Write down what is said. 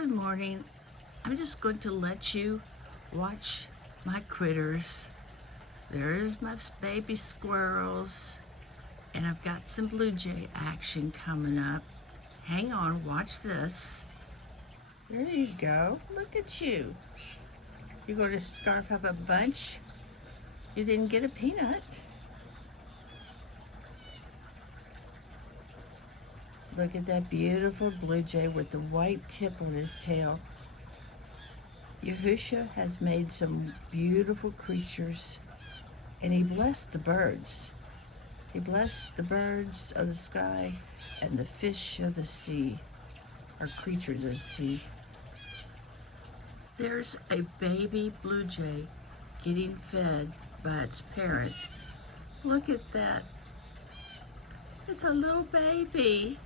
Good morning. I'm just going to let you watch my critters. There's my baby squirrels, and I've got some blue jay action coming up. Hang on, watch this. There you go. Look at you. You're going to scarf up a bunch. You didn't get a peanut. Look at that beautiful blue jay with the white tip on his tail. Yahusha has made some beautiful creatures, and he blessed the birds. He blessed the birds of the sky and the fish of the sea, or creatures of the sea. There's a baby blue jay getting fed by its parent. Look at that. It's a little baby.